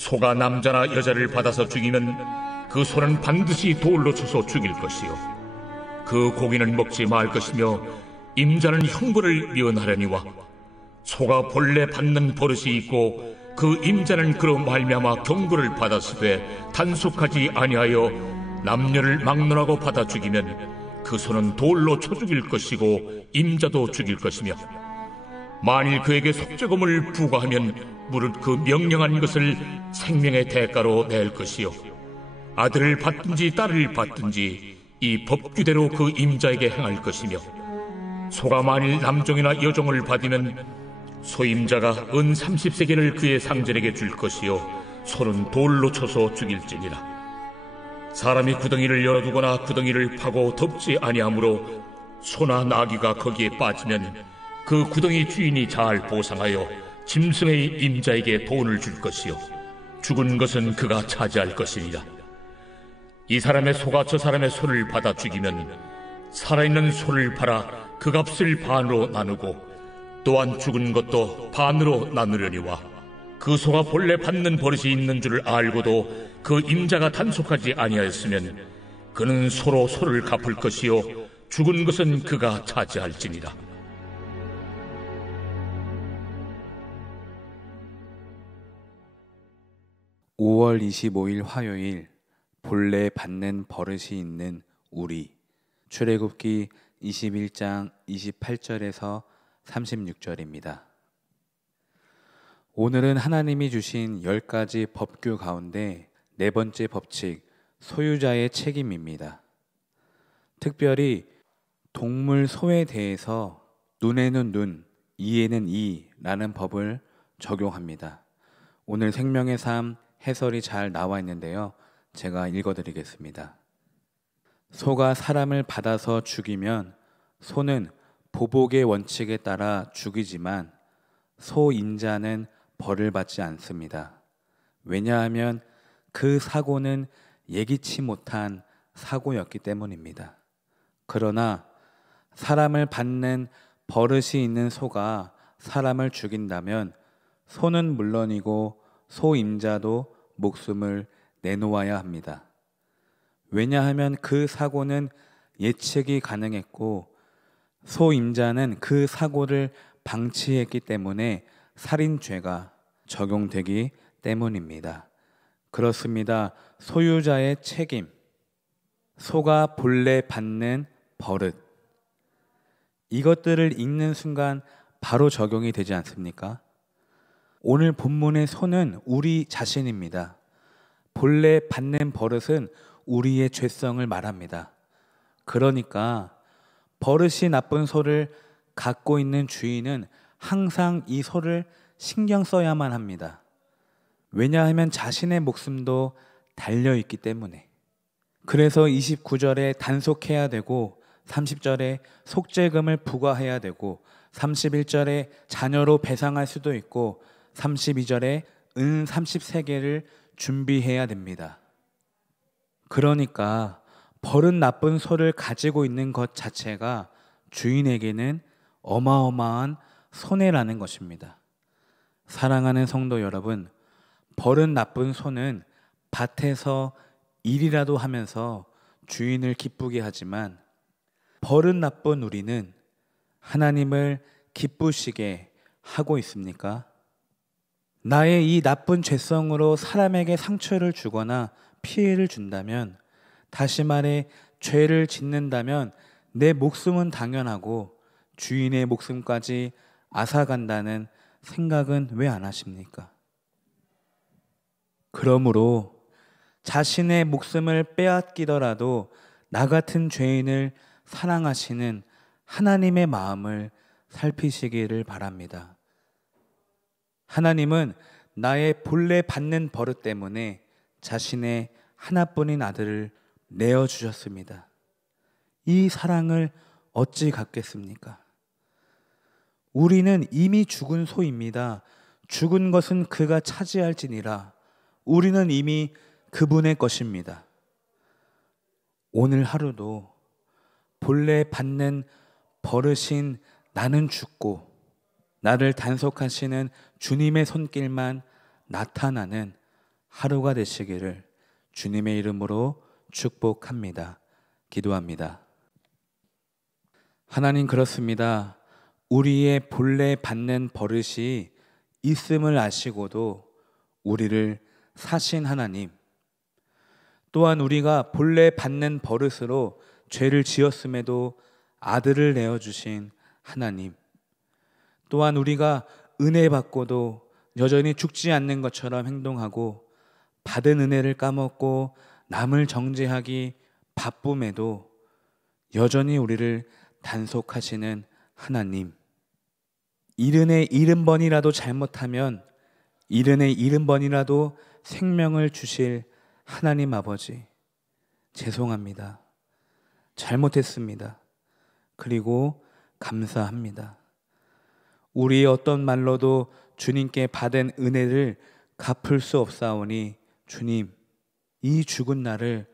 소가 남자나 여자를 받아서 죽이면 그 소는 반드시 돌로 쳐서 죽일 것이요 그 고기는 먹지 말 것이며 임자는 형벌을 면하려니와 소가 본래 받는 버릇이 있고 그 임자는 그로 말미암아 경고를 받았으되 단속하지 아니하여 남녀를 막론하고 받아 죽이면 그 소는 돌로 쳐 죽일 것이고 임자도 죽일 것이며 만일 그에게 속죄금을 부과하면 무릇 그 명령한 것을 생명의 대가로 낼 것이요 아들을 받든지 딸을 받든지 이 법규대로 그 임자에게 행할 것이며 소가 만일 남종이나 여종을 받으면 소임자가 은 30세겔을 그의 상전에게 줄 것이요 소는 돌로 쳐서 죽일지니라. 사람이 구덩이를 열어두거나 구덩이를 파고 덮지 아니하므로 소나 나귀가 거기에 빠지면 그 구덩이 주인이 잘 보상하여 짐승의 임자에게 돈을 줄 것이요 죽은 것은 그가 차지할 것이니라. 이 사람의 소가 저 사람의 소를 받아 죽이면 살아있는 소를 팔아 그 값을 반으로 나누고 또한 죽은 것도 반으로 나누려니와 그 소가 본래 받는 버릇이 있는 줄을 알고도 그 임자가 단속하지 아니하였으면 그는 소로 소를 갚을 것이요 죽은 것은 그가 차지할지니라. (5월 25일) 화요일 본래 받는 버릇이 있는 우리. 출애굽기 21장 28절에서 36절입니다. 오늘은 하나님이 주신 10가지 법규 가운데 네 번째 법칙, 소유자의 책임입니다. 특별히 동물 소에 대해서 눈에는 눈, 이에는 이라는 법을 적용합니다. 오늘 생명의 삶 해설이 잘 나와 있는데요. 제가 읽어드리겠습니다. 소가 사람을 받아서 죽이면 소는 보복의 원칙에 따라 죽이지만 소인자는 벌을 받지 않습니다. 왜냐하면 그 사고는 예기치 못한 사고였기 때문입니다. 그러나 사람을 받는 버릇이 있는 소가 사람을 죽인다면 소는 물론이고 소임자도 목숨을 내놓아야 합니다. 왜냐하면 그 사고는 예측이 가능했고 소임자는 그 사고를 방치했기 때문에 살인죄가 적용되기 때문입니다. 그렇습니다. 소유자의 책임, 소가 본래 받는 버릇, 이것들을 읽는 순간 바로 적용이 되지 않습니까? 오늘 본문의 소는 우리 자신입니다. 본래 받는 버릇은 우리의 죄성을 말합니다. 그러니까 버릇이 나쁜 소를 갖고 있는 주인은 항상 이 소를 신경 써야만 합니다. 왜냐하면 자신의 목숨도 달려있기 때문에. 그래서 29절에 단속해야 되고 30절에 속죄금을 부과해야 되고 31절에 자녀로 배상할 수도 있고 32절에 은 30세겔을 준비해야 됩니다. 그러니까 버릇 나쁜 소를 가지고 있는 것 자체가 주인에게는 어마어마한 손해라는 것입니다. 사랑하는 성도 여러분, 버릇 나쁜 소는 밭에서 일이라도 하면서 주인을 기쁘게 하지만 버릇 나쁜 우리는 하나님을 기쁘시게 하고 있습니까? 나의 이 나쁜 죄성으로 사람에게 상처를 주거나 피해를 준다면, 다시 말해 죄를 짓는다면 내 목숨은 당연하고 주인의 목숨까지 앗아간다는 생각은 왜 안 하십니까? 그러므로 자신의 목숨을 빼앗기더라도 나 같은 죄인을 사랑하시는 하나님의 마음을 살피시기를 바랍니다. 하나님은 나의 본래 받는 버릇 때문에 자신의 하나뿐인 아들을 내어주셨습니다. 이 사랑을 어찌 갚겠습니까? 우리는 이미 죽은 소입니다. 죽은 것은 그가 차지할지니라. 우리는 이미 그분의 것입니다. 오늘 하루도 본래 받는 버릇인 나는 죽고 나를 단속하시는 주님의 손길만 나타나는 하루가 되시기를 주님의 이름으로 축복합니다. 기도합니다. 하나님, 그렇습니다. 우리의 본래 받는 버릇이 있음을 아시고도 우리를 사신 하나님, 또한 우리가 본래 받는 버릇으로 죄를 지었음에도 아들을 내어주신 하나님, 또한 우리가 은혜 받고도 여전히 죽지 않는 것처럼 행동하고 받은 은혜를 까먹고 남을 정죄하기 바쁨에도 여전히 우리를 단속하시는 하나님, 일흔에 70번이라도 잘못하면 70에 70번이라도 생명을 주실 하나님 아버지, 죄송합니다. 잘못했습니다. 그리고 감사합니다. 우리의 어떤 말로도 주님께 받은 은혜를 갚을 수 없사오니 주님, 이 죽은 나를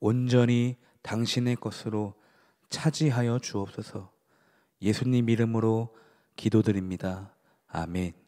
온전히 당신의 것으로 차지하여 주옵소서. 예수님 이름으로 기도드립니다. 아멘.